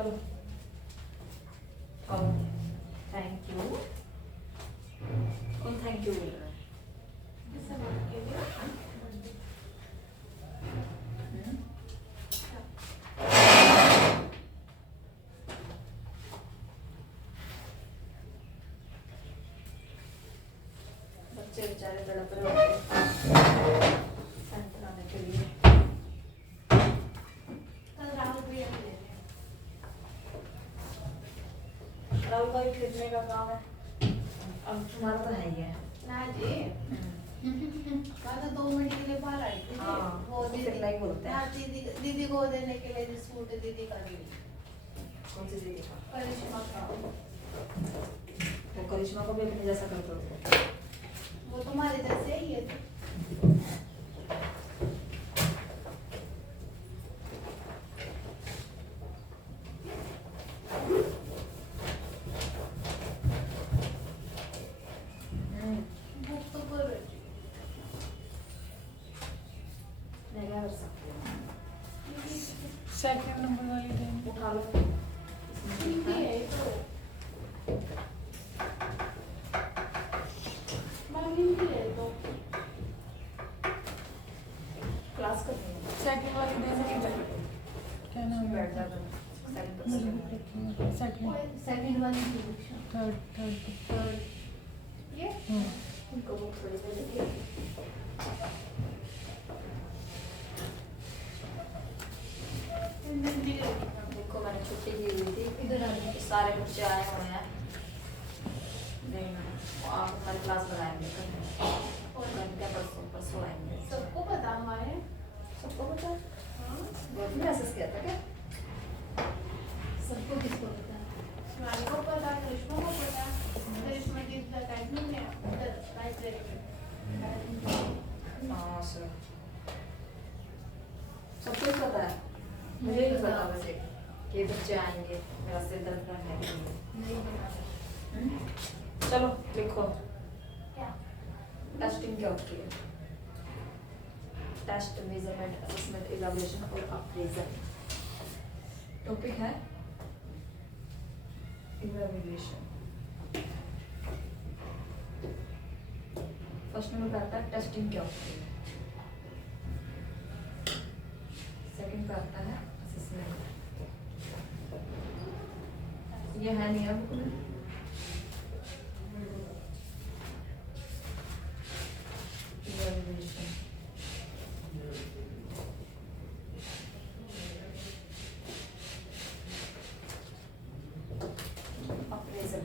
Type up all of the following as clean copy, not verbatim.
चलो thank you. कौन thank you बोल रहा है? बच्चे बेचारे तड़प रहे होते सेंटर आने के लिए। राहुल का भी खरीदने का काम है, अब तुम्हारा तो है ही है ना जी। मैं तो 2 मिनट के लिए बाहर आई थी। हाँ, वो फिर दीदी नहीं बोलते हैं। हाँ, दीदी को देने के लिए सूट दीदी का भी। कौन सी दीदी का? करिश्मा का। वो करिश्मा को भी अपने जैसा कर दो। वो तुम्हारे जैसे ही है। बुक तो कर रही थी। मैं क्या कर सकती हूँ? सेकंड नंबर वाली दें। उठा लो। हिंदी है तो। मैं हिंदी है तो। क्लास करनी है। सेकंड वाली दें। क्या नाम है? बैठ जाता सेकंड सेकंड वाली की बुक। थर्ड ये उनको बुक थोड़ी दे देती। हिंदी है। देखो मैंने छुट्टी की हुई थी, इधर आ जाओ। सारे बच्चे आए हुए हैं। देखना आप हमारी क्लास लगाएंगे कल क्या परसों परसों आएंगे। सबको पता हमारे। सबको पता है? हाँ। बहुत मैसेज किया था क्या? सबको किसको पता है? शिवानी को पता है, करिश्मा को पता है। करिश्मा की अकेडमी में उधर लाइब्रेरी में। हाँ सर, सब कुछ पता है। मुझे भी पता वैसे कि बच्चे आएंगे, मेरा सिर दर्द करने के लिए। नहीं पता। चलो लिखो। क्या? टेस्टिंग क्या होती है? टेस्ट, मेजरमेंट, असेसमेंट, इवैल्यूएशन और अप्रेजल। टॉपिक है इवैल्यूएशन। फर्स्ट नंबर पे आता है टेस्टिंग क्या होती है। सेकंड पे आता है असेसमेंट। ये है नहीं अब इवैल्यूएशन। अप्रेजल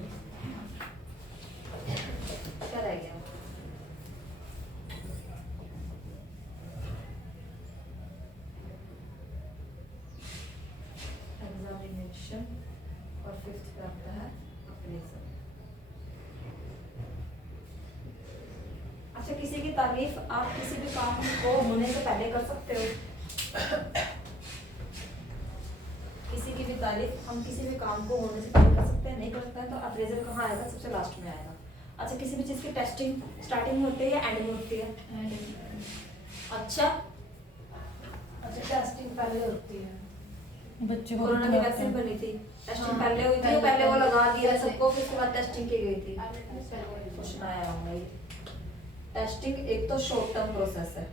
क्या रह गया? एग्जामिनेशन और फिफ्थ पे आता है अप्रेजल। अच्छा, किसी की तारीफ आप किसी भी काम को होने से पहले कर सकते हो? किसी की भी तारीफ हम किसी भी काम को होने से पहले कर सकते हैं? नहीं कर सकते हैं तो अप्रेजल कहाँ आएगा? सबसे लास्ट में आएगा। अच्छा, किसी भी चीज़ की टेस्टिंग स्टार्टिंग में होती है या एंड में होती है? अच्छा, टेस्टिंग पहले होती है। बच्चे को कोरोना की वैक्सीन बनी थी, टेस्टिंग पहले हुई थी, पहले वो लगा दिया सबको, फिर उसके बाद टेस्टिंग की गई थी। कुछ नया होगा ये। टेस्टिंग एक तो शॉर्ट टर्म प्रोसेस है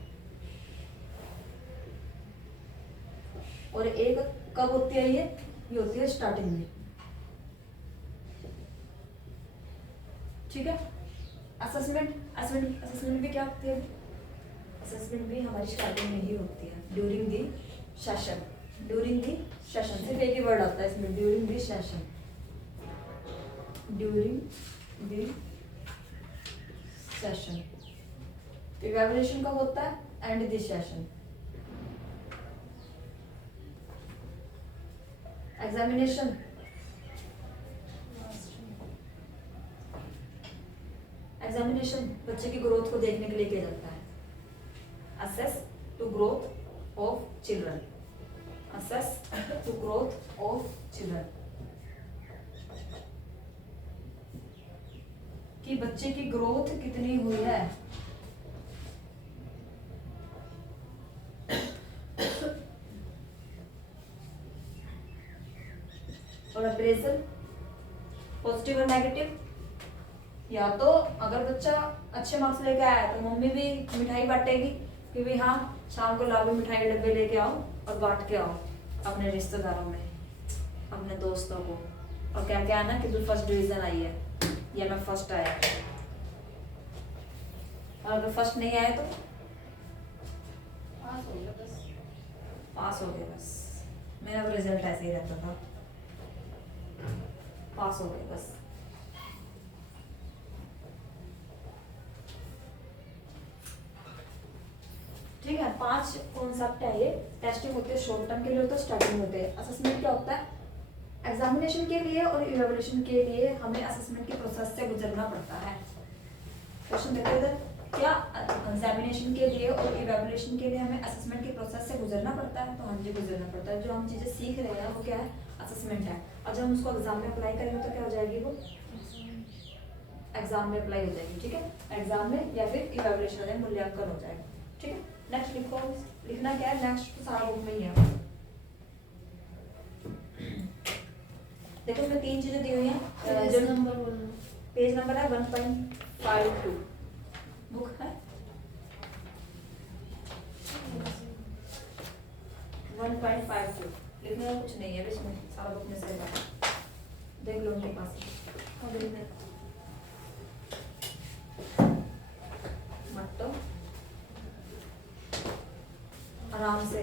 और एक कब होती है? ये होती है स्टार्टिंग में। ठीक है। असेसमेंट भी क्या होती है? असेसमेंट भी हमारी स्टार्टिंग में ही होती है, during the session. During the session सिर्फ एक ही वर्ड आता है इसमें, during the session. During the session. Evaluation कब होता है? And the session. एग्जामिनेशन बच्चे की ग्रोथ को देखने के लिए किया जाता है। Assess to growth of children. Assess to growth of children, कि बच्चे की ग्रोथ कितनी हुई है। अप्रेजल, पॉजिटिव और नेगेटिव। या तो अगर बच्चा अच्छे मार्क्स लेके आया तो मम्मी भी मिठाई बांटेगी कि भाई हाँ शाम को लाओ मिठाई डब्बे लेके आओ और बांट के आओ अपने रिश्तेदारों में, अपने दोस्तों को, और क्या क्या है ना कि तू फर्स्ट डिवीजन आई है या मैं फर्स्ट आया। और अगर फर्स्ट नहीं आए तो पास हो गया बस। पास हो गए बस। मेरा रिजल्ट ऐसे ही रहता था, पास हो गए बस। ठीक है, 5 कॉन्सेप्ट है ये। टेस्टिंग होती है शॉर्ट टर्म के लिए, होता है स्टार्टिंग होते हैं। असेसमेंट क्या होता है? एग्जामिनेशन के लिए और इवैल्यूएशन के लिए हमें असेसमेंट के प्रोसेस से गुजरना पड़ता है। क्वेश्चन देखो इधर, क्या एग्जामिनेशन के लिए और इवैल्यूएशन के लिए हमें असेसमेंट के प्रोसेस से गुजरना पड़ता है? तो हाँ जी गुजरना पड़ता है। जो हम चीजें सीख रहे हैं वो क्या है? असेसमेंट है। और जब हम उसको एग्जाम में अप्लाई करेंगे तो क्या हो जाएगी? वो एग्जाम में अप्लाई हो जाएगी। ठीक है, एग्जाम में या फिर इवैल्यूएशन में मूल्यांकन हो जाएगा। ठीक है, नेक्स्ट लिखो। लिखना क्या है? नेक्स्ट तो सारा बुक में ही है। देखो इसमें 3 चीजें दी हुई हैं। जो नंबर बोलना, पेज नंबर है 1.52 बुक है 1.52। लिखने का कुछ नहीं है इसमें, सारा बुक में से है। देख लो उनके पास और लिखने मत तो आराम से।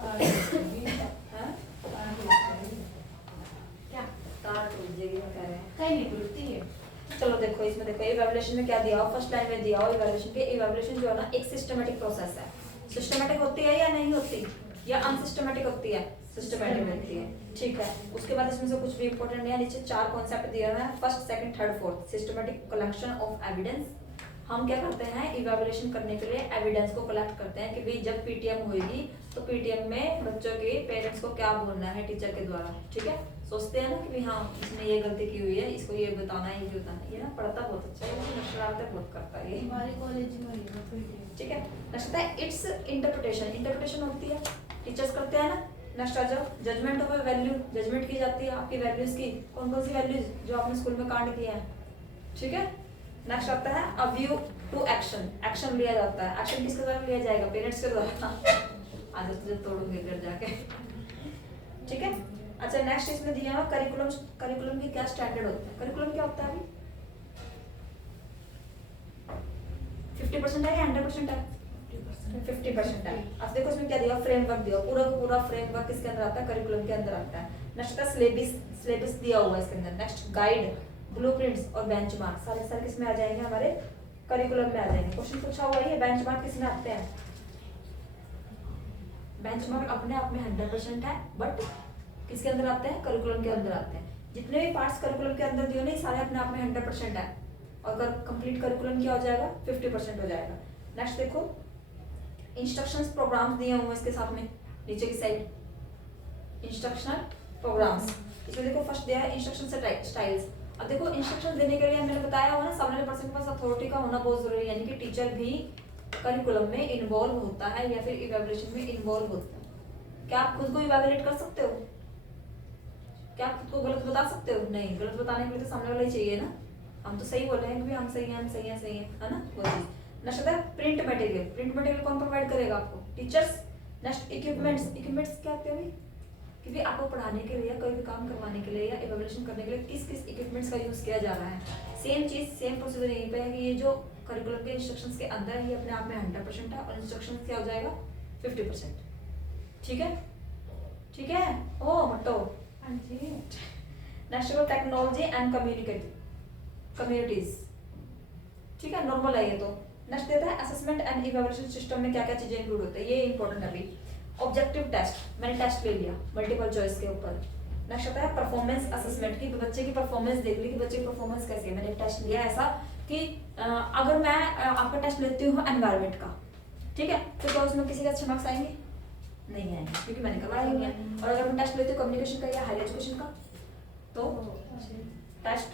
हाँ? क्या तार टूट जाएगी मैं कह रहे हैं। कहीं नहीं टूटती है। चलो देखो इसमें देखो इवैल्यूएशन में क्या दिया हो, फर्स्ट लाइन में दिया हो इवैल्यूएशन के। इवैल्यूएशन जो है ना एक सिस्टमैटिक प्रोसेस है। सिस्टमैटिक होती है या नहीं होती, या अनसिस्टमैटिक होती है? सिस्टमैटिक होती है। ठीक है, उसके बाद इसमें से कुछ भी इंपॉर्टेंट नहीं है। नीचे 4 कॉन्सेप्ट दिया हुआ है, first second third fourth. Systematic collection of evidence. हम क्या करते हैं इवैल्यूएशन करने के लिए एविडेंस को कलेक्ट करते हैं कि भाई जब पीटीएम होगी तो पीटीएम में बच्चों के पेरेंट्स को क्या बोलना है टीचर के द्वारा। ठीक है, सोचते हैं ना कि भाई हाँ इसने ये गलती की हुई है, इसको ये बताना है, ये बताना है। ये ना पढ़ता बहुत अच्छा है, लेकिन शरारतें बहुत करता है ये। हमारे कॉलेज में ही है पीटीएम। ठीक है, नेक्स्ट है इट्स इंटरप्रिटेशन। इंटरप्रिटेशन होती है टीचर्स करते हैं ना। नेक्स्ट आ जाओ जजमेंट ऑफ वैल्यू। जजमेंट की जाती है आपकी वैल्यूज की। कौन कौन सी वैल्यूज जो आपने स्कूल में कांड किए हैं। ठीक है, नेक्स्ट आता है a view to action. Action लिया जाता है। एक्शन किसके द्वारा लिया जाएगा? पेरेंट्स के द्वारा। आज तुझे तोड़ूंगे घर जाके। ठीक है, अच्छा नेक्स्ट इसमें दिया है करिकुलम। करिकुलम की क्या स्टैंडर्ड होता है? करिकुलम क्या होता है अभी? 50% है या 100% है? 50% है। अब देखो इसमें क्या दिया, फ्रेमवर्क दिया। पूरा का पूरा फ्रेमवर्क किसके अंदर आता है? करिकुलम के अंदर आता है। नेक्स्ट है सिलेबस दिया हुआ है इसके अंदर। नेक्स्ट गाइड, ब्लूप्रिंट्स और बेंचमार्क सारे सारे किसमें आ जाएंगे? हमारे करिकुलम में आ जाएंगे। क्वेश्चन पूछा हुआ है बेंचमार्क किसमें आते हैं? बेंचमार्क अपने आप में 100% है, बट किसके अंदर आते हैं? करिकुलम के अंदर आते हैं। जितने भी पार्ट्स करिकुलम के अंदर दिए नहीं सारे अपने आप में 100% है, और कंप्लीट करिकुलम क्या हो जाएगा? 50% हो जाएगा। नेक्स्ट देखो इंस्ट्रक्शंस प्रोग्राम्स दिए हुए इसके साथ में नीचे की साइड इंस्ट्रक्शनल प्रोग्राम्स। इसमें देखो फर्स्ट दिया है इंस्ट्रक्शन स्टाइल्स। अब देखो इंस्ट्रक्शन देने के लिए मैंने बताया हुआ ना सामने वाले पर्सन के पास अथॉरिटी का होना बहुत जरूरी है, यानी कि टीचर भी करिकुलम में इन्वॉल्व होता है या फिर इवैल्यूएशन में इन्वॉल्व होता है। क्या आप खुद को इवैल्यूएट कर सकते हो? क्या आप खुद को गलत बता सकते हो? नहीं, गलत बताने के लिए तो सामने वाला ही चाहिए ना। हम तो सही बोल रहे हैं कि हम सही हैं, हम सही हैं, सही है ना। वो चीज नेक्स्ट है प्रिंट मटेरियल। प्रिंट मटेरियल कौन प्रोवाइड करेगा आपको? टीचर्स। Next equipments. इक्विपमेंट्स क्या होते हैं? क्योंकि आपको पढ़ाने के लिए या कोई भी काम करवाने के लिए या इवैल्यूएशन करने के लिए किस किस इक्विपमेंट्स का यूज किया जा रहा है। सेम चीज सेम प्रोसीजर यहीं पे है कि ये जो करिकुलम के इंस्ट्रक्शंस के अंदर है ये अपने आप में 100% है, और इंस्ट्रक्शंस क्या हो जाएगा? 50%। ठीक है, ठीक है। ओ मटो हाँ जी। नेक्स्ट है टेक्नोलॉजी एंड कम्युनिटीज। ठीक है, नॉर्मल है ये तो। नेक्स्ट देता है असेसमेंट एंड इवैल्यूएशन सिस्टम में क्या क्या चीजें इंक्लूड होते हैं, ये इंपॉर्टेंट है अभी। ऑब्जेक्टिव टेस्ट, मैंने टेस्ट ले लिया मल्टीपल चॉइस के ऊपर। नेक्स्ट आता है परफॉर्मेंस असेसमेंट की बच्चे की परफॉर्मेंस देख ली कि बच्चे की परफॉर्मेंस कैसी है। मैंने टेस्ट लिया ऐसा कि अगर मैं आपका टेस्ट लेती हूँ एनवायरनमेंट का, ठीक है, तो क्या उसमें किसी के अच्छे मार्क्स आएंगे? नहीं आएंगे, क्योंकि मैंने करवाया ही नहीं है। और अगर मैं टेस्ट लेती हूँ कम्युनिकेशन का या हायर एजुकेशन का, तो टेस्ट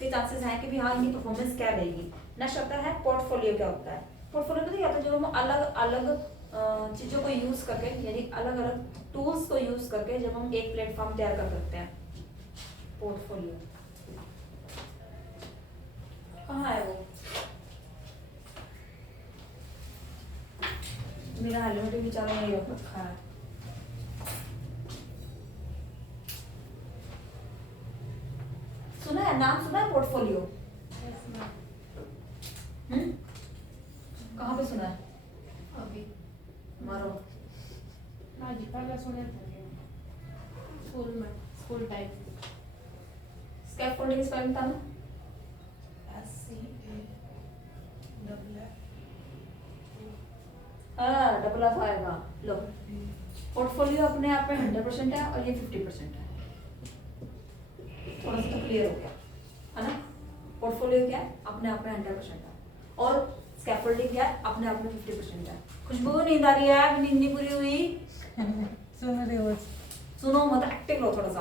के चांसेस हैं कि भी हाँ इनकी परफॉर्मेंस क्या रहेगी। नेक्स्ट आता है पोर्टफोलियो। क्या होता है पोर्टफोलियो? तो या तो जो हम अलग अलग चीज़ों को यूज़ करके, यानी अलग अलग टूल्स को यूज़ करके जब हम एक प्लेटफॉर्म तैयार कर सकते हैं। पोर्टफोलियो कहाँ है वो? मेरा हेलमेट भी बेचारा यही रखा है। सुना है, नाम सुना है पोर्टफोलियो? कहाँ पे सुना है? अभी मारो। माझी पहला सुने थे स्कूल में, स्कूल टाइम स्कैफोल्डिंग स्पेलिंग था ना? डबल एफ आएगा। लो, पोर्टफोलियो अपने आप में 100% है और ये 50% है। थोड़ा सा तो क्लियर हो गया है ना? पोर्टफोलियो क्या है? अपने आप में 100% है और स्कैफोल्डिंग क्या है? अपने आप में 50% है। खुशबू, नींद आ रही है? अभी नींद नहीं पूरी हुई? सुन रही हो? सुनो मत, एक्टिव रहो थोड़ा सा।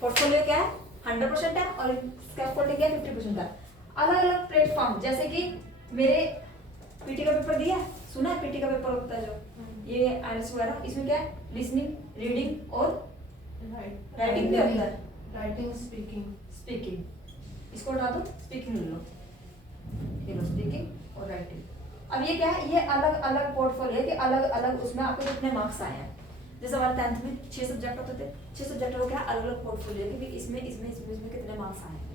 पोर्टफोलियो क्या है? 100% है और स्कैफोल्डिंग क्या है? 50% है। अलग अलग प्लेटफॉर्म, जैसे कि मेरे पीटी का पेपर दिया है, सुना है? पीटी का पेपर होता है जो ये आईएलटीएस वगैरह, इसमें क्या है? लिसनिंग, रीडिंग और राइटिंग भी होता है। Writing, speaking. स्पीकिंग, इसको हटा दो, स्पीकिंग ले लो। ये लो, स्पीकिंग और राइटिंग। अब ये क्या है? ये अलग अलग पोर्टफोलियो है कि अलग अलग उसमें आपको कितने मार्क्स आए हैं। जैसे हमारे 10th में 6 सब्जेक्ट होते थे, 6 सब्जेक्ट हो गया अलग अलग पोर्टफोलियो कि इसमें इसमें इसमें इसमें कितने मार्क्स आए हैं,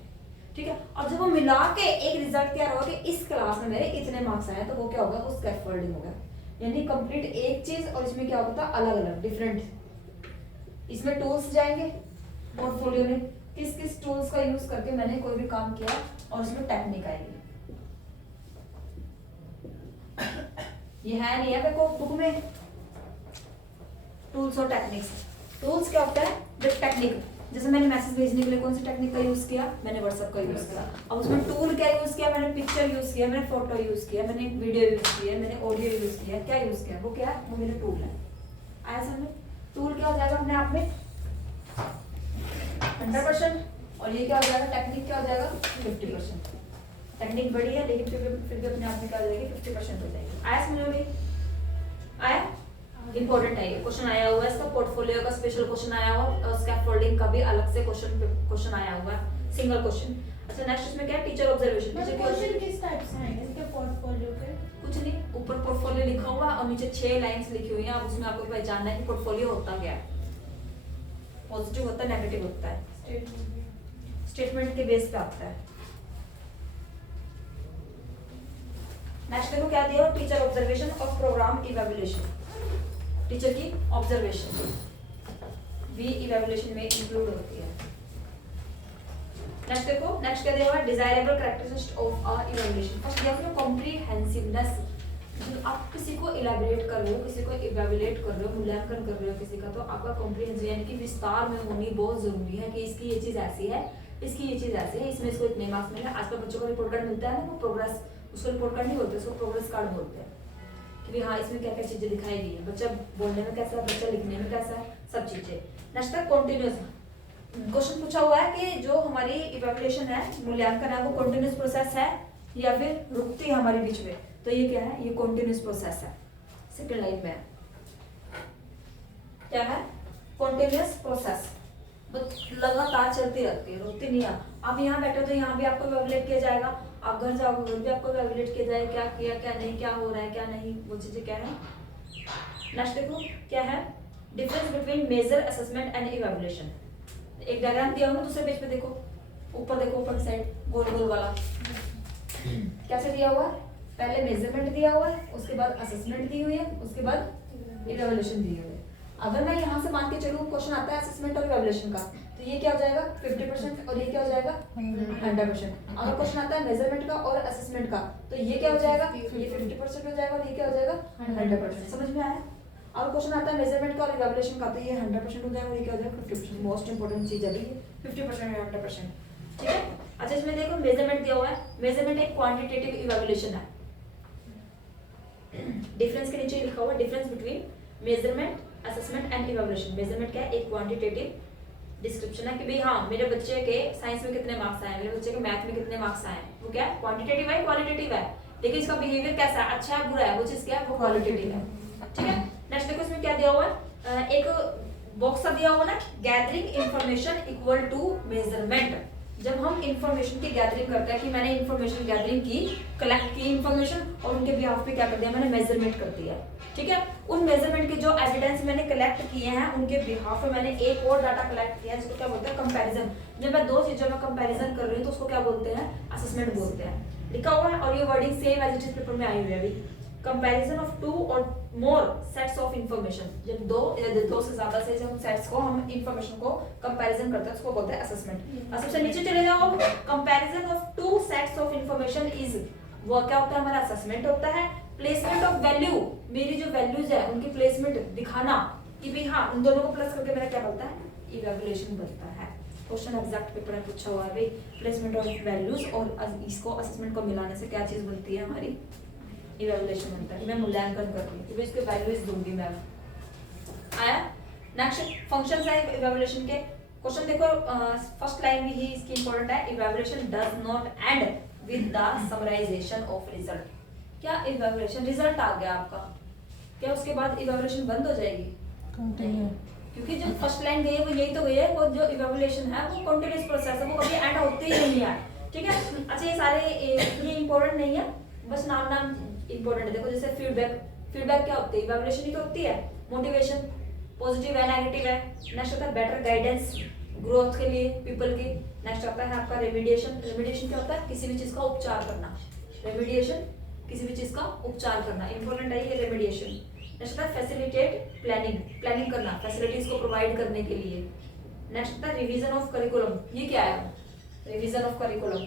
ठीक है। और जब वो मिला के एक रिजल्ट तैयार होगा कि इस क्लास में मेरे इतने मार्क्स आए, तो वो क्या होगा? वो स्कैफोल्डिंग होगा। यानी कंप्लीट एक चीज और इसमें क्या होता है? अलग अलग डिफरेंट। इसमें टूल्स जाएंगे पोर्टफोलियो में, किस किस टूल्स का यूज करके मैंने कोई भी काम किया, और इसमें टेक्निक आएगी। ये है नहीं है देखो बुक में टूल्स और टेक्निक्स। टूल्स क्या होता है? With technique. जैसे मैंने मैसेज भेजने के लिए कौन सी टेक्निक का यूज किया? मैंने व्हाट्सएप का यूज किया। अब उसमें टूल क्या यूज किया? मैंने पिक्चर यूज किया, मैंने फोटो यूज किया, मैंने वीडियो यूज किया, मैंने ऑडियो यूज किया। क्या यूज किया? वो क्या है? वो मेरा टूल है। आया समझ? टूल क्या हो जाएगा अपने आप में? 100%। और ये क्या हो जाएगा? टेक्निक क्या हो जाएगा? 50%। टेक्निक बड़ी है लेकिन फिर भी अपने आप में क्या हो जाएगी? 50% हो जाएगी। आया समझ में? आया? इंपॉर्टेंट है ये, क्वेश्चन आया हुआ है इसका। पोर्टफोलियो का स्पेशल क्वेश्चन आया हुआ और स्कैफोल्डिंग का भी अलग से क्वेश्चन आया हुआ है, सिंगल क्वेश्चन। अच्छा, नेक्स्ट इसमें क्या है? Teacher observation. टीचर क्वेश्चन किस टाइप से आएंगे इसके पोर्टफोलियो पे? कुछ नहीं, ऊपर पोर्टफोलियो लिखा हुआ और नीचे 6 लाइंस लिखी हुई हैं। अब उसमें आपको पहचानना है कि पोर्टफोलियो होता क्या है। पॉजिटिव होता है, नेगेटिव होता है, स्टेटमेंट के बेस पे आता है। नेक्स्ट देखो क्या दिया? टीचर ऑब्जर्वेशन और प्रोग्राम इवैल्यूएशन। टीचर की ऑब्जर्वेशन भी इवैल्यूएशन में इंक्लूड होती है। नेक्स्ट देखो, नेक्स्ट क्या दिया हुआ? Desirable characteristics of a evaluation. First दिया हुआ कॉम्प्रिहेंसिवनेस। जब आप किसी को इलैबोरेट कर रहे हो, किसी को इवैल्यूएट कर रहे हो, मूल्यांकन कर रहे हो किसी का, तो आपका कॉम्प्रिहेंसिव यानी कि विस्तार में होनी बहुत जरूरी है कि इसकी ये चीज ऐसी है, इसकी ये चीज ऐसी है, इसमें इसको इतने मार्क्स मिले। आजकल बच्चों को रिपोर्ट कार्ड मिलता है ना, वो प्रोग्रेस, उसको रिपोर्ट कार्ड नहीं बोलते, उसको प्रोग्रेस कार्ड बोलते हैं कि हाँ इसमें क्या क्या चीजें दिखाई गई है, बच्चा बोलने में कैसा है, बच्चा लिखने में कैसा है, सब चीजें। नेक्स्ट है कॉन्टिन्यूस। क्वेश्चन पूछा हुआ है कि जो हमारी इवैल्यूएशन है, मूल्यांकन है, वो कॉन्टिन्यूस प्रोसेस है या फिर रुकती है हमारे बीच में, तो ये क्या है? ये कॉन्टिन्यूस प्रोसेस है। सेकंड लाइन में क्या है? कॉन्टिन्यूस प्रोसेस, लगातार चलती रहती है, रुकती नहीं है। आप यहाँ बैठे हो तो यहाँ भी आपको इवैल्यूएट किया जाएगा, आप घर जाओगे घर भी आपको इवैल्यूएट किया जाएगा, क्या किया क्या नहीं, क्या हो रहा है क्या नहीं, वो चीजें क्या है। नेक्स्ट देखो क्या है? Difference between measure, assessment and evaluation. एक डायग्राम दिया हुआ दूसरे पेज पे देखो, ऊपर देखो, ऊपर साइड गोल गोल वाला कैसे दिया हुआ है? पहले मेजरमेंट दिया हुआ है, उसके बाद असेसमेंट दी हुई है, उसके बाद इवैल्यूएशन दी हुई है। अगर मैं यहाँ से मान के चलूँ क्वेश्चन आता है असेसमेंट और इवैल्यूएशन का, तो ये क्या हो जाएगा? 50% और ये क्या हो जाएगा? 100%। अगर क्वेश्चन आता है मेजरमेंट का और असेसमेंट का, तो ये क्या हो जाएगा? ये 50% हो जाएगा और ये क्या हो जाएगा? 100%। समझ में आया? और क्वेश्चन आता है मेजरमेंट का और इवैल्यूएशन का, तो ये 100% हो जाएगा और ये क्या हो जाएगा? 50%। मोस्ट इंपोर्टेंट चीज अभी 50% और 100%, ठीक है। अच्छा, इसमें देखो मेजरमेंट दिया हुआ है। मेजरमेंट एक क्वांटिटेटिव इवैल्यूएशन है। डिफरेंस के नीचे लिखा हुआ है difference between measurement, assessment and evaluation. Measurement क्या है? एक क्वांटिटेटिव डिस्क्रिप्शन है कि भाई हाँ मेरे बच्चे के साइंस में कितने मार्क्स आए, मेरे बच्चे के मैथ में कितने मार्क्स आए, वो क्या है? क्वांटिटेटिव है, क्वालिटेटिव है। लेकिन इसका बिहेवियर कैसा है, अच्छा है बुरा है, वो चीज क्या है, वो क्वालिटेटिव है। ठीक है, नेक्स्ट देखो इसमें क्या दिया हुआ है, एक बॉक्स सा दिया हुआ ना, gathering information equal to measurement. जब हम इंफॉर्मेशन की गैदरिंग करते हैं कि मैंने इंफॉर्मेशन गैदरिंग की, कलेक्ट की इंफॉर्मेशन और उनके बिहाफ पे क्या कर दिया, मैंने मेजरमेंट कर दिया। ठीक है, उन मेजरमेंट के जो एविडेंस मैंने कलेक्ट किए हैं उनके बिहाफ पे मैंने एक और डाटा कलेक्ट किया है जिसको क्या बोलते हैं, कंपैरिजन। जब मैं दो चीजों में कंपैरिजन कर रही हूँ तो उसको क्या बोलते हैं, असेसमेंट बोलते हैं। लिखा हुआ है और ये wording same as it is paper में आई हुई है अभी। कंपैरिजन ऑफ टू और मोर सेट्स ऑफ इंफॉर्मेशन, जब दो से ज्यादा से जब सेट्स को हम इंफॉर्मेशन को कंपैरिजन करते हैं उसको बोलते हैं असेसमेंट। अब सबसे नीचे चले जाओ, comparison of two sets of information is, वो क्या होता है हमारा, असेसमेंट होता है। प्लेसमेंट ऑफ वैल्यू, मेरी जो वैल्यूज है उनकी प्लेसमेंट दिखाना कि भाई हाँ उन दोनों को प्लस करके मेरा क्या बनता है, इवैल्यूएशन बनता है। क्वेश्चन एग्जैक्ट पेपर में पूछा हुआ है भाई, प्लेसमेंट ऑफ वैल्यूज और इसको असेसमेंट को मिलाने से क्या चीज बनती है, हमारी इवैल्यूएशन बनता है। मैं मूल्यांकन कर रही हूँ, इसके वैल्यूज दूंगी मैं। आया नेक्स्ट फंक्शंस है इवैल्यूएशन के। क्वेश्चन देखो, फर्स्ट लाइन भी ही इसकी इंपॉर्टेंट है, evaluation does not end with the summarisation of result. क्या इवैल्यूएशन रिजल्ट आ गया आपका, क्या उसके बाद इवैल्यूएशन बंद हो जाएगी? कंटिन्यू, क्योंकि जो फर्स्ट लाइन गई है वो यही तो गई है, वो जो इवैल्यूएशन है वो कंटीन्यूअस प्रोसेस है, वो कभी एंड होते ही नहीं है। ठीक है, अच्छा ये सारे ये इंपॉर्टेंट नहीं है, बस नाम नाम इंपॉर्टेंट है। देखो जैसे फीडबैक, फीडबैक क्या होती है, इवैल्यूएशन ही तो होती है। मोटिवेशन पॉजिटिव है नेगेटिव है। नेक्स्ट आता है बेटर गाइडेंस ग्रोथ के लिए पीपल की। नेक्स्ट आता है आपका रेमिडिएशन। रेमिडिएशन क्या होता है, किसी भी चीज का उपचार करना। रेमिडिएशन किसी भी चीज का उपचार करना, इंपॉर्टेंट है ये रेमिडिएशन। नेक्स्ट आता है फैसिलिटेट प्लानिंग, प्लानिंग करना फैसिलिटीज को प्रोवाइड करने के लिए। नेक्स्ट आता है रिवीजन ऑफ करिकुलम, ये क्या है, revision of curriculum,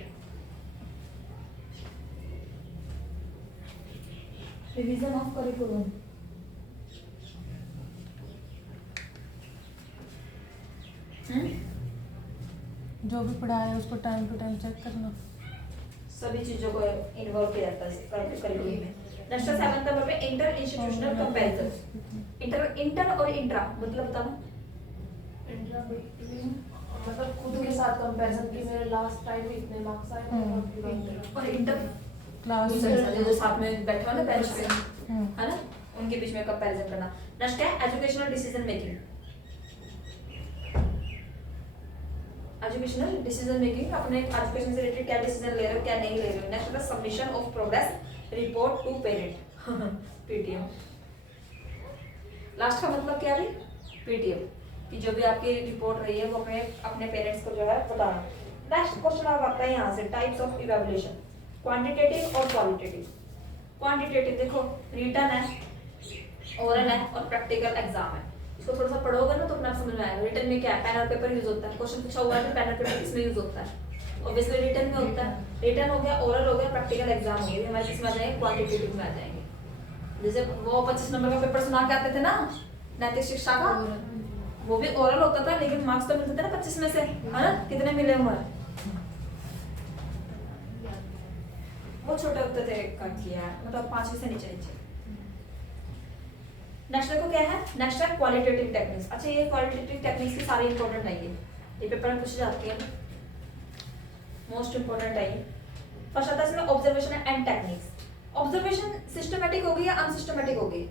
revision of curriculum. जो भी पढ़ाया है उसको टाइम टू टाइम चेक करना, सभी चीजों को इन्वॉल्व किया जाता है करिकुलम में। नेक्स्ट 7th नंबर पे इंटर इंस्टीट्यूशनल कंपैरिजन। इंटर और इंट्रा मतलब बताना। मतलब खुद के साथ कंपैरिजन कि मेरे लास्ट टाइम इतने मार्क्स आए थे, और इंटर क्लास जो साथ में बैठे हो ना बेंच पे, है ना, उनके बीच में कंपैरिजन करना। नेक्स्ट है educational decision making. Educational decision making, अपने एजुकेशन से रिलेटेड क्या डिसीजन ले रहे हो क्या नहीं ले रहे हो। नेक्स्ट है submission of progress report to parent, PTM. Last का मतलब क्या है, पीटीएम, कि जो भी आपकी रिपोर्ट रही है वो अपने अपने पेरेंट्स को जो है बताना। नेक्स्ट क्वेश्चन अब आता है यहाँ से, टाइप्स ऑफ इवैल्यूएशन, क्वांटिटेटिव और क्वालिटेटिव। क्वांटिटेटिव देखो रिटन है, ओरल है और प्रैक्टिकल एग्जाम है। इसको थोड़ा सा पढ़ोगे ना तो अपना समझ में आएगा। रिटन में क्या है, पेन और पेपर यूज होता है। क्वेश्चन पूछा हुआ है तो पेन और पेपर किसमें यूज होता है, ऑब्वियसली रिटन में होता है। रिटन हो गया, ओरल हो गया, प्रैक्टिकल एग्जाम हो गया, ये हमारे किसमें आ जाएंगे, क्वांटिटेटिव में आ जाएंगे। जैसे वो 25 नंबर का पेपर सुना के आते थे ना नैतिक शिक्षा का, वो भी ओरल होता था लेकिन मार्क्स तो मिलते थे ना 25 में से, है ना, कितने मिले हुए हैं, वो छोटे होते थे का किया है, मतलब 5वीं से नीचे नीचे। नेक्स्ट देखो क्या है, नेक्स्ट है क्वालिटेटिव टेक्निक्स। अच्छा ये क्वालिटेटिव टेक्निक्स की सारी इंपॉर्टेंट है, ये पेपर में पूछी जाती है, मोस्ट इंपॉर्टेंट है ये। फर्स्ट आता है इसमें observation and techniques. Observation systematic होगी या अनसिस्टमैटिक होगी,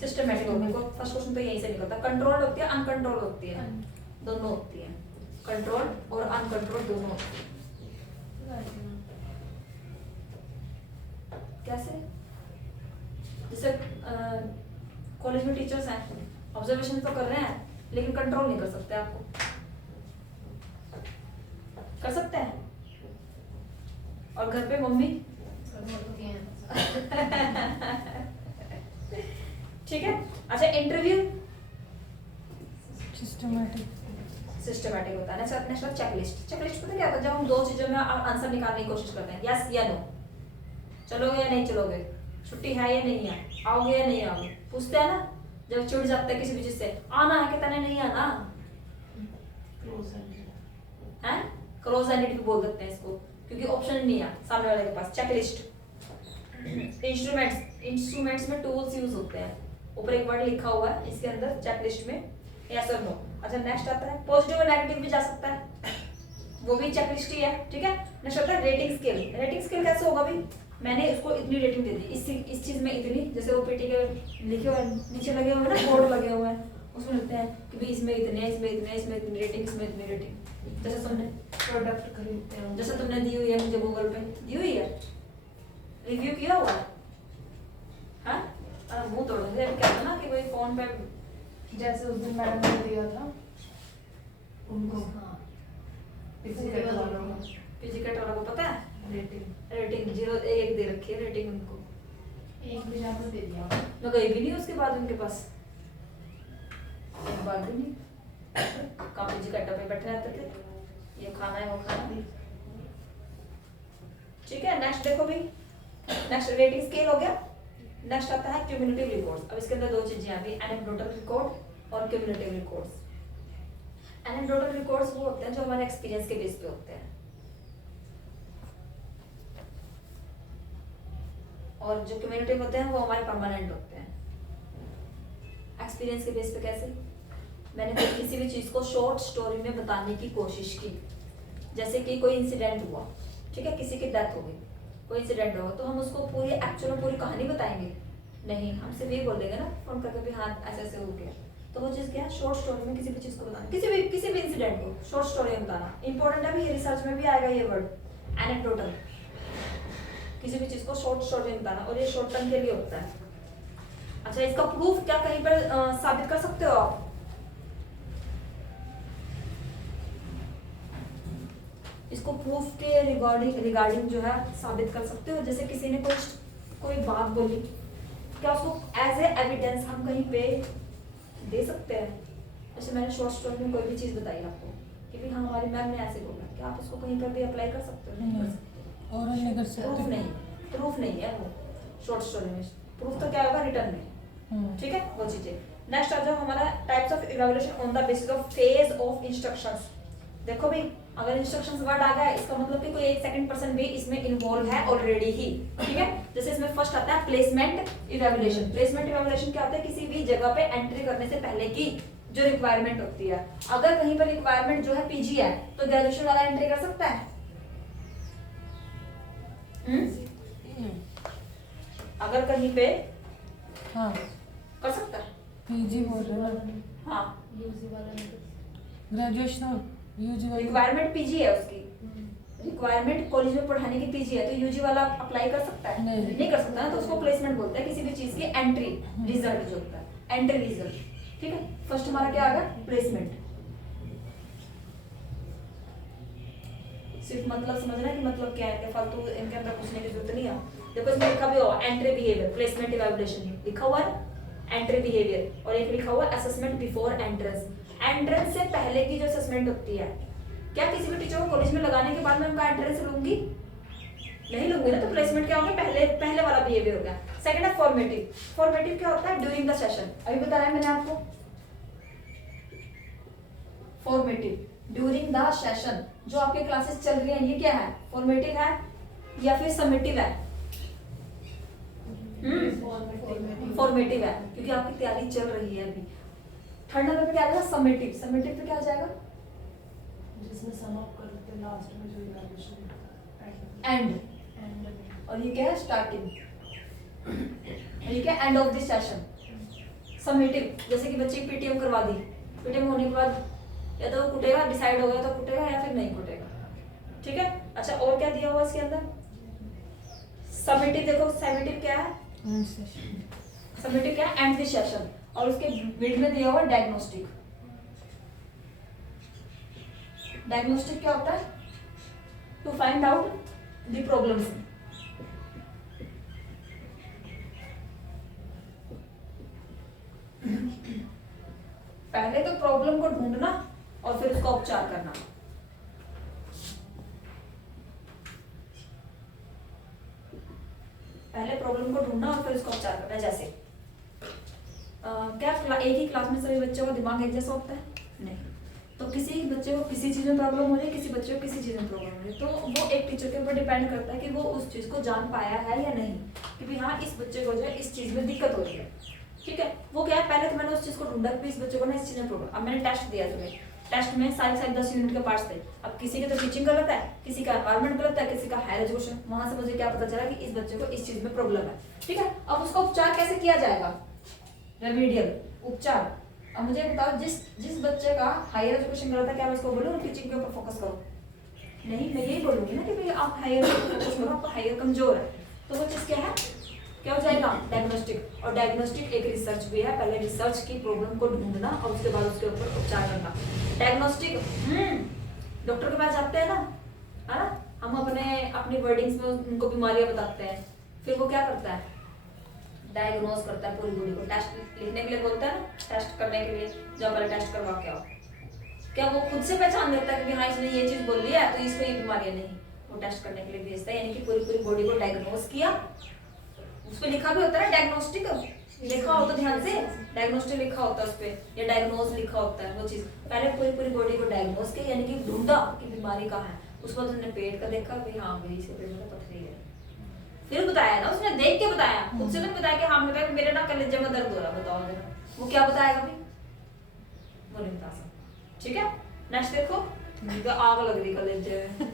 सिस्टमैटिक होगी। फर्स्ट क्वेश्चन तो यहीं से निकलता है। कंट्रोल होती है अनकंट्रोल होती है, दोनों होती है, कंट्रोल और अनकंट्रोल दोनों होती है। कैसे, जैसे कॉलेज में टीचर्स हैं, ऑब्जर्वेशन तो कर रहे हैं लेकिन कंट्रोल नहीं कर सकते। आपको कर सकते हैं, और घर पे मम्मी ठीक है। अच्छा इंटरव्यू सिस्टमैटिक, सिस्टमैटिक होता है। Next checklist. चेकलिस्ट पता क्या होता है, जब हम दो चीजों में आंसर निकालने की कोशिश करते हैं, यस या नो, चलोगे या नहीं चलोगे, छुट्टी है या नहीं है, आओगे या नहीं आओगे, पूछते हैं ना। जब छूट जाता है किसी भी चीज से, आना है कि तने नहीं आना है, क्लोज एंडेड भी बोल देते हैं इसको, क्योंकि ऑप्शन नहीं है सामने वाले के पास। चेकलिस्ट। इंस्ट्रूमेंट्स में टूल्स यूज होते हैं, ऊपर एक वर्ड लिखा हुआ है इसके अंदर चेकलिस्ट में, यस और नो। अच्छा नेक्स्ट आता है पॉजिटिव और नेगेटिव भी जा सकता है, वो भी चेकलिस्ट ही है, ठीक है। नेक्स्ट आता है रेटिंग स्केल। रेटिंग स्केल कैसे होगा भाई, मैंने उसको इतनी रेटिंग दे दी, इस चीज में इतनी, जैसे वो पीटी के लिखे हुए नीचे लगे हुए हैं ना, बोर्ड लगे हुए हैं, उसमें लिखते हैं कि भाई इसमें इतने, इसमें इतने, इसमें इतनी रेटिंग, इसमें इतनी रेटिंग। जैसे तुमने प्रोडक्ट खरीदते हैं जैसे तुमने दी हुई है मुझे गूगल पे, दी हुई है, रिव्यू किया हुआ है, हाँ? अरे मुंह तोड़ दे, क्या था ना कि भाई फोन पे जैसे उस दिन मैडम ने दिया था उनको हाँ फिजिकल वालों को फिजिकल वाला को पता है रेटिंग। रेटिंग 0 1 दे रखी है रेटिंग उनको। एक भी जाकर दे दिया। मैं गई भी नहीं उसके बाद उनके पास, एक बार भी नहीं, काफी जी कट्टा पे बैठे रहते थे, ये खाना है वो खाना। ठीक है, नेक्स्ट देखो भी, नेक्स्ट रेटिंग स्केल हो गया। नेक्स्ट आता है क्यूमुलेटिव रिकॉर्ड्स। अब इसके अंदर दो चीजें आ गई, एनेक्डोटल रिकॉर्ड और क्यूमुलेटिव रिकॉर्ड्स। एनेक्डोटल रिकॉर्ड्स वो होते हैं जो हमारे एक्सपीरियंस के बेस पे होते हैं, और जो क्यूमुलेटिव होते हैं वो हमारे परमानेंट होते हैं। एक्सपीरियंस के बेस पे कैसे, मैंने कोई किसी भी चीज को शॉर्ट स्टोरी में बताने की कोशिश की, जैसे कि कोई इंसिडेंट हुआ, ठीक है, किसी की डेथ हो गई, कोई इंसिडेंट होगा, तो हम उसको पूरी एक्चुअल पूरी कहानी बताएंगे नहीं, हम सिर्फ ये बोल देंगे ना फोन करके भी हाँ ऐसे ऐसे हो गया। तो वो चीज़ क्या है, शॉर्ट स्टोरी में किसी भी चीज़ को बताना, किसी भी इंसिडेंट को शॉर्ट स्टोरी में बताना। इंपॉर्टेंट है भी, ये रिसर्च में भी आएगा ये वर्ड एनेक्डोटल, किसी भी चीज़ को शॉर्ट स्टोरी में बताना, और ये शॉर्ट टर्म के लिए होता है। अच्छा, इसका प्रूफ क्या कहीं पर साबित कर सकते हो आप? इसको प्रूफ के रिगार्डिंग जो है साबित कर सकते हो। जैसे किसी ने कोई बात बोली, क्या उसको एज ए एविडेंस हम कहीं पे दे सकते हैं? जैसे मैंने शॉर्ट स्टोरी में कोई भी चीज़ बताई आपको कि भाई हाँ हमारी मैम ने ऐसे बोला, क्या आप उसको कहीं पर भी अप्लाई कर सकते हो? नहीं कर सकते, और नहीं कर सकते। प्रूफ नहीं है वो शॉर्ट स्टोरी में। प्रूफ तो क्या होगा, रिटर्न में, ठीक है, वो चीजें। नेक्स्ट आ जाओ हमारा types of evaluation on the basis of phase of instructions. देखो भाई, अगर इंस्ट्रक्शंस वर्ड आ गया, इसका मतलब कि कोई एक सेकंड पर्सन भी इसमें इन्वॉल्व है ऑलरेडी ही, ठीक है। जैसे इसमें फर्स्ट आता है प्लेसमेंट इवैल्यूएशन। प्लेसमेंट इवैल्यूएशन क्या होता है, किसी भी जगह पे एंट्री करने से पहले की जो रिक्वायरमेंट होती है। अगर कहीं पर रिक्वायरमेंट जो है पीजी है, तो ग्रेजुएशन वाला एंट्री कर सकता है? अगर कहीं पे हाँ कर सकता है, पीजी बोल रहे हो ना, हाँ, यूजी वाला नहीं। ग्रेजुएशन यूजी वाला रिक्वायरमेंट पीजी है उसकी, रिक्वायरमेंट कॉलेज में पढ़ाने की पीजी है, तो यूजी वाला अप्लाई कर सकता है? नहीं कर सकता है, तो उसको प्लेसमेंट बोलते हैं, किसी भी चीज की एंट्री रिजल्ट जो होता है, एंट्री रिजल्ट, ठीक है। फर्स्ट हमारा क्या आ गया, प्लेसमेंट। सिर्फ मतलब समझना है कि मतलब क्या है, फालतू इनके अंदर पूछने की जरूरत नहीं है। देखो इसमें लिखा भी होगा एंट्री बिहेवियर, प्लेसमेंट इवैल्यूएशन लिखा हुआ है, एंट्री बिहेवियर, और एक लिखा हुआ असेसमेंट बिफोर एंट्रेंस। एंट्रेंस से पहले की जो असेसमेंट होती है, क्या किसी भी टीचर को कॉलेज में लगाने के बाद मैं उनका एंट्रेंस लूंगी? नहीं लूंगी ना, तो प्लेसमेंट क्या हो गया, पहले वाला बिहेवियर हो गया। सेकंड है फॉर्मेटिव। फॉर्मेटिव क्या होता है, ड्यूरिंग द सेशन, अभी बताया मैंने आपको। फॉर्मेटिव ड्यूरिंग द सेशन, जो आपकी क्लासेस चल रही हैं, ये क्या है, फॉर्मेटिव है या फिर समेटिव है? फॉर्मेटिव है, क्योंकि आपकी तैयारी चल रही है अभी। थर्ड नंबर पे क्या आ जाएगा, समेटिव। समेटिव पे क्या आ जाएगा, जिसमें सम अप करते लास्ट में जो इवैल्यूएशन होता है, एंड, और ये क्या है, स्टार्टिंग, ये क्या, end of this session. Summative, जैसे कि बच्चे की पीटीएम करवा दी, पीटीएम होने के बाद या तो कुटेगा, डिसाइड हो गया तो कुटेगा, या फिर नहीं कुटेगा, ठीक है। अच्छा, और क्या दिया हुआ इसके अंदर, समेटिव। देखो समेटिव क्या है, समेटिव क्या है, एंड दिस सेशन, और उसके मिड में दिया हुआ डायग्नोस्टिक। डायग्नोस्टिक क्या होता है, to find out the problems. पहले तो प्रॉब्लम को ढूंढना और फिर उसका उपचार करना। पहले प्रॉब्लम को ढूंढना और फिर उसका उपचार करना। जैसे क्या एक ही क्लास में सभी बच्चों का दिमाग एक जैसा होता है? नहीं। तो किसी बच्चे को किसी चीज में प्रॉब्लम हो रही है, किसी बच्चे को किसी चीज में प्रॉब्लम हो रही है, तो वो एक टीचर के ऊपर डिपेंड करता है कि वो उस चीज को जान पाया है या नहीं, कि भाई हाँ इस बच्चे को जो है इस चीज में दिक्कत हो रही है, ठीक है। वो क्या है, पहले तो मैंने उस चीज को ढूंढा कि इस बच्चे को ना इस चीज में प्रॉब्लम। अब मैंने टेस्ट दिया तुम्हें टेस्ट में सारे सारे 10 यूनिट के पार्ट्स थे। अब किसी की तो टीचिंग गलत है, किसी का एनवायरनमेंट गलत है, किसी का हायर एजुकेशन, वहां से मुझे क्या पता चला कि इस बच्चे को इस चीज में प्रॉब्लम है। ठीक है, अब उसका उपचार कैसे किया जाएगा, रेमेडियल उपचार। अब मुझे बताओ, जिस बच्चे का हायर एजुकेशन गलत है, क्या मैं उसको बोलूँ टीचिंग के ऊपर फोकस करो? नहीं, मैं यही बोलूंगी ना कि भाई आप हायर फोकस करो, आपका हायर कमजोर है। तो वो चीज क्या है, क्या हो जाएगा, डायग्नोस्टिक। और डायग्नोस्टिक एक रिसर्च भी है, पहले रिसर्च की प्रॉब्लम को ढूंढना और उसके बाद उसके ऊपर उपचार करना। डायग्नोस्टिक डॉक्टर के पास जाते हैं ना, है ना, हम अपनी वर्डिंग्स में उनको बीमारियां बताते हैं, फिर वो क्या करता है, डायग्नोज करता है पूरी बॉडी को। टेस्ट लिखने के लिए बोलता है ना, टेस्ट करने के लिए जब पहले टेस्ट करवा के आओ। क्या वो खुद से पहचान लेता है कि हाँ इसने ये चीज बोल लिया तो इसको ये बीमारियां नहीं, वो टेस्ट करने के लिए भेजता है। यानी कि पूरी बॉडी को डायग्नोज किया, उस पे लिखा भी होता है डायग्नोस्टिक, लिखा होता है ध्यान से, डायग्नोस्टिक लिखा होता है उस पे, या डायग्नोज लिखा होता है। वो चीज पहले पूरी बॉडी को डायग्नोज किया, यानी कि ढूंढा कि बीमारी कहाँ है। उसके बाद उसने पेट का देखा कि हाँ भाई इसके पेट में पथरी है, फिर बताया ना, उसने देख के बताया, खुद से तो नहीं बताया कि हाँ बताया मेरे ना कलेजे में दर्द हो रहा, बताओ जरा वो क्या बताएगा भाई, वो नहीं बता सकता। ठीक है, नेक्स्ट देखो, मुझे आग लग रही कलेजे में।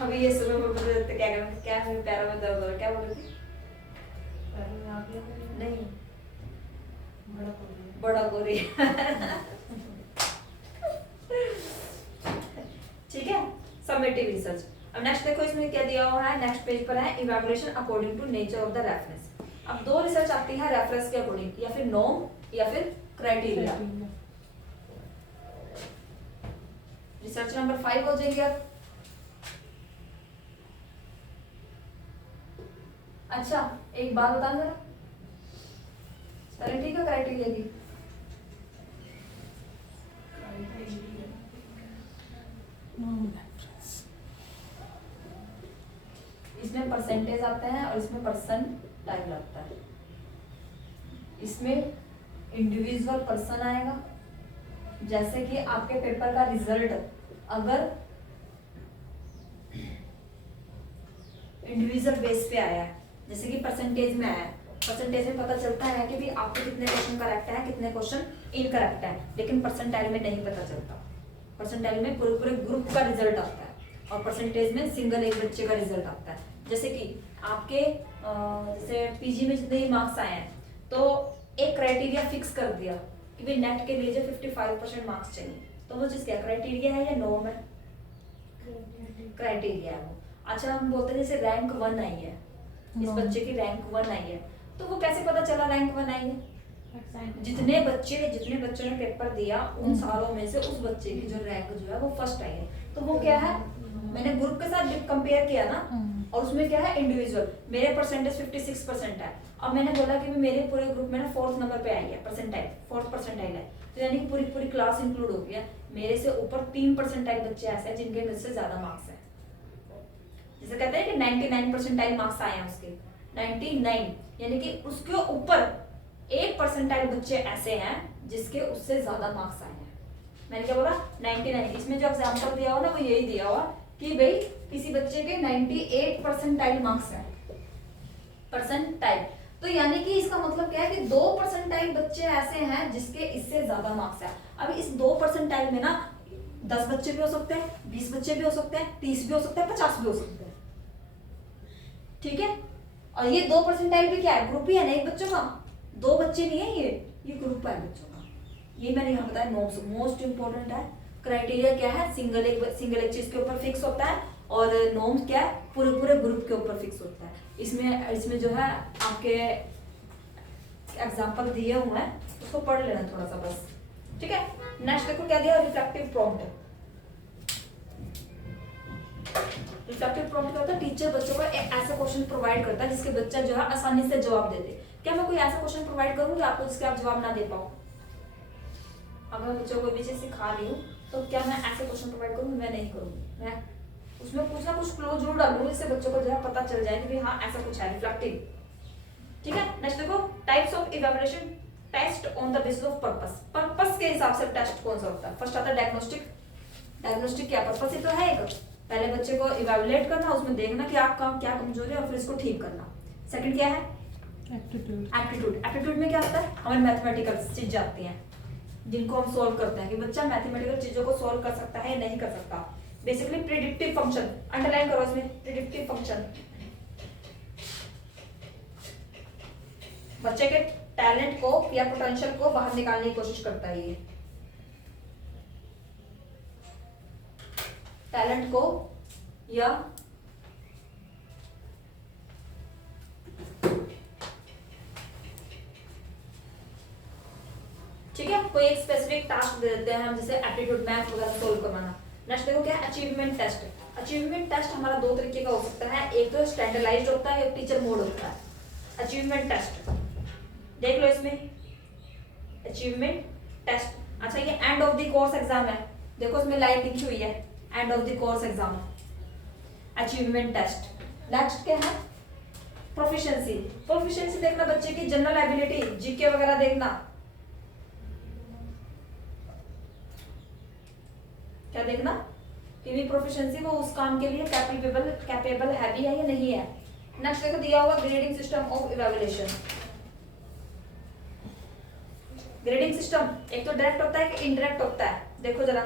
अभी ये सुबह में बता क्या कर, क्या मेरे पैरों में दर्द हो रहा, क्या बोल रही थी? नहीं, बड़ा हो रही है। ठीक है, समेटिव रिसर्च। अब नेक्स्ट देखो, इसमें क्या दिया हुआ है, नेक्स्ट पेज पर है evaluation according to nature of the reference. अब दो रिसर्च आती है रेफरेंस के अकॉर्डिंग, या फिर नॉर्म या फिर क्राइटेरिया। रिसर्च नंबर 5 हो जाएगी अब। अच्छा एक बात बता जरा, चलो ठीक है, क्राइटेरिया की इसमें परसेंटेज आता है और इसमें परसेंटाइल आता है। इसमें इंडिविजुअल पर्सन आएगा, जैसे कि आपके पेपर का रिजल्ट अगर इंडिविजुअल बेस पे आया है, जैसे कि परसेंटेज में आया है, परसेंटेज में पता चलता है कि भी आपके कितने क्वेश्चन करेक्ट है, कितने क्वेश्चन इनकरेक्ट है, लेकिन परसेंटाइल में नहीं पता चलता। परसेंटाइल में पूरे ग्रुप का रिजल्ट आता है और परसेंटेज में सिंगल एक बच्चे का रिजल्ट आता है। जैसे कि आपके जैसे पीजी में जितने मार्क्स आए हैं, तो एक क्राइटेरिया फिक्स कर दिया कि भाई नेट के लिए जो 55% मार्क्स चाहिए, तो वो चीज क्या क्राइटेरिया है या नॉर्म है? क्राइटेरिया है वो। अच्छा हम बोलते हैं जैसे रैंक 1 आई है, इस बच्चे की रैंक 1 आई है, तो वो कैसे पता चला रैंक 1 आई है? जितने बच्चों ने पेपर दिया उन सालों में से उस बच्चे की जो रैंक जो है वो फर्स्ट आई है, तो वो क्या है, मैंने ग्रुप के साथ कंपेयर किया ना, और उसमें क्या है इंडिविजुअल, मेरे परसेंटेज 56% है, अब मैंने बोला कि मेरे पूरे ग्रुप में ना 4th नंबर पे आई है परसेंटाइल, 4th परसेंटाइल है, तो यानी कि पूरी क्लास इंक्लूड हो गया। मेरे से ऊपर 3 परसेंटाइल बच्चे ऐसे हैं जिनके मुझसे ज्यादा मार्क्स है, जैसे कहते हैं कि 99 परसेंटाइल मार्क्स आए हैं उसके, 99 यानी कि उसके ऊपर 1 परसेंटाइल बच्चे ऐसे हैं जिसके उससे ज्यादा मार्क्स आए हैं। मैंने क्या बोला 99, इसमें जो एग्जांपल दिया हुआ ना वो यही दिया हुआ कि भाई किसी बच्चे के 98 परसेंटाइल मार्क्स है, परसेंटाइल, तो यानी कि इसका मतलब क्या है कि 2 परसेंटाइल बच्चे ऐसे हैं जिसके इससे ज्यादा मार्क्स है। अब इस 2 परसेंटाइल में ना 10 बच्चे भी हो सकते हैं, 20 बच्चे भी हो सकते हैं, 30 भी हो सकते हैं, 50 भी हो सकते हैं। ठीक है, और ये 2 परसेंटाइल भी क्या है, ग्रुप ही है ना एक बच्चों का, 2 बच्चे नहीं है, ये ग्रुप है बच्चों का। ये मैंने यहाँ बताया नॉर्म्स मोस्ट इंपोर्टेंट है। क्राइटेरिया क्या है, सिंगल एक चीज के ऊपर फिक्स होता है, और नॉर्म्स क्या है, पूरे ग्रुप के ऊपर फिक्स होता है। इसमें जो है आपके एग्जांपल दिए हुए हैं, उसको पढ़ लेना थोड़ा सा बस। ठीक है, नेक्स्ट देखो क्या दिया, रिफ्लेक्टिव प्रॉम्प्ट। रिफ्लेक्टिव प्रॉम्प्ट क्या होता है, टीचर बच्चों को एक ऐसा क्वेश्चन प्रोवाइड करता है जिसके बच्चा जो है आसानी से जवाब दे दे। क्या मैं कोई ऐसा क्वेश्चन प्रोवाइड करूंगी आपको जिसके आप जवाब ना दे पाओ? अगर बच्चों को विषय सिखा रही हूँ तो क्या मैं ऐसे क्वेश्चन प्रोवाइड करूंगी? मैं नहीं करूंगी, मैं उसमें कुछ ना कुछ क्लो जरूर डालूंगी जिससे बच्चों को जो है पता चल जाए कि हाँ ऐसा कुछ है, रिफ्लेक्टिव। ठीक है, नेक्स्ट देखो, types of evaluation test on the basis of purpose. Purpose के हिसाब से टेस्ट कौन सा होता है? फर्स्ट आता है डायग्नोस्टिक। डायग्नोस्टिक क्या पर्पस ही तो है एक, पहले बच्चे को इवैल्यूएट करना, उसमें देखना कि आपका क्या कमजोरी है और फिर इसको ठीक करना। सेकंड क्या है? एप्टीट्यूड। एप्टीट्यूड में क्या होता है, हमारी मैथमेटिकल चीज जाती है, जिनको हम सॉल्व करते हैं कि बच्चा मैथमेटिकल चीजों को सॉल्व कर सकता है या नहीं कर सकता। बेसिकली प्रिडिक्टिव फंक्शन, अंडरलाइन करो इसमें, प्रिडिक्टिव फंक्शन बच्चे के टैलेंट को या पोटेंशियल को बाहर निकालने की कोशिश करता है। ये टैलेंट को या ठीक है, कोई एक स्पेसिफिक टास्क दे देते हैं हम, जैसे एप्टीट्यूड मैथ वगैरह सोल्व करवाना। नेक्स्ट देखो क्या है, अचीवमेंट टेस्ट। अचीवमेंट टेस्ट हमारा दो तरीके का हो सकता है, एक तो स्टैंडर्डाइज्ड होता है, एक टीचर मोड होता है। अचीवमेंट टेस्ट देख लो इसमें, अचीवमेंट टेस्ट। अच्छा ये end of the course exam है, देखो इसमें लाइन लिखी हुई है, end of the course exam, achievement test. Next क्या है, प्रोफिशिएंसी। प्रोफिशिएंसी देखना बच्चे की जनरल एबिलिटी, जीके वगैरह देखना, क्या देखना कि भी प्रोफिशिएंसी वो उस काम के लिए कैपेबल है भी है या नहीं है। नेक्स्ट देखो दिया हुआ grading system of evaluation. Grading system एक तो डायरेक्ट होता है कि इनडायरेक्ट होता है, देखो जरा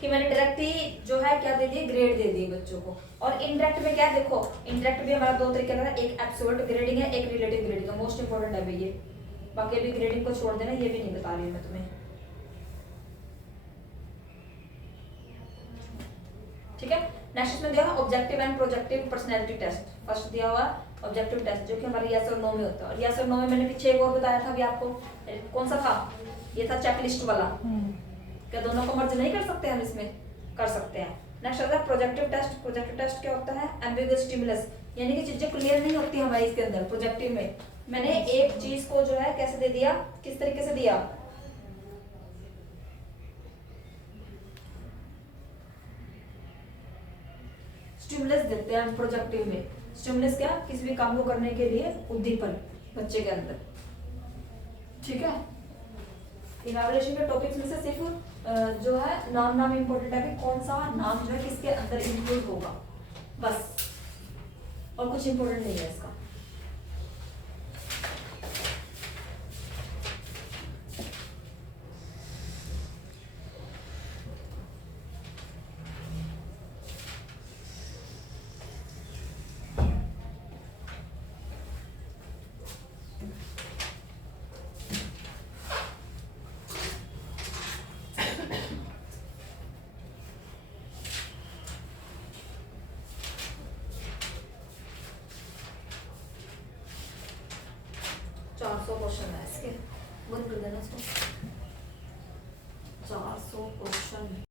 कि मैंने डायरेक्ट ही जो है क्या दे दिए, ग्रेड दे दिए बच्चों को। और इनडायरेक्ट में क्या है, देखो इनडायरेक्ट भी हमारा दो तरीके का है, एक एब्सोल्यूट ग्रेडिंग है, एक रिलेटिव ग्रेडिंग है। मोस्ट इंपोर्टेंट है भैया, बाकी अभी ग्रेडिंग को छोड़ देना, ये भी नहीं बता रही मैं तुम्हें, ठीक है। नेक्स्ट इसमें दिया हुआ objective and projective personality test. First दिया हुआ ऑब्जेक्टिव टेस्ट जो कि हमारे यस और नो में होता है। और यस और नो में मैंने पीछे एक और बताया था भी आपको, कौन सा था, ये था चेकलिस्ट वाला। क्या दोनों को मर्ज नहीं कर सकते हम, इसमें कर सकते हैं। नेक्स्ट आता है प्रोजेक्टिव टेस्ट। प्रोजेक्टिव टेस्ट क्या होता है, एम्बिगुअस स्टिमुलस, यानी कि चीजें क्लियर नहीं होती हमारी इसके अंदर। प्रोजेक्टिव में मैंने एक चीज को जो है कैसे दे दिया, किस तरीके से दिया, स्टिमुलस देते हैं प्रोजेक्टिव में। स्टिमुलस क्या, किसी भी काम को करने के लिए उद्दीपन बच्चे के अंदर, ठीक है। इवैल्यूएशन के टॉपिक्स में से सिर्फ जो है नाम इंपॉर्टेंट है कि कौन सा नाम जो है किसके अंदर इंक्लूड होगा, बस, और कुछ इंपॉर्टेंट नहीं है इसका। क्वेश्चन है इसके, बंद कर देना इसको।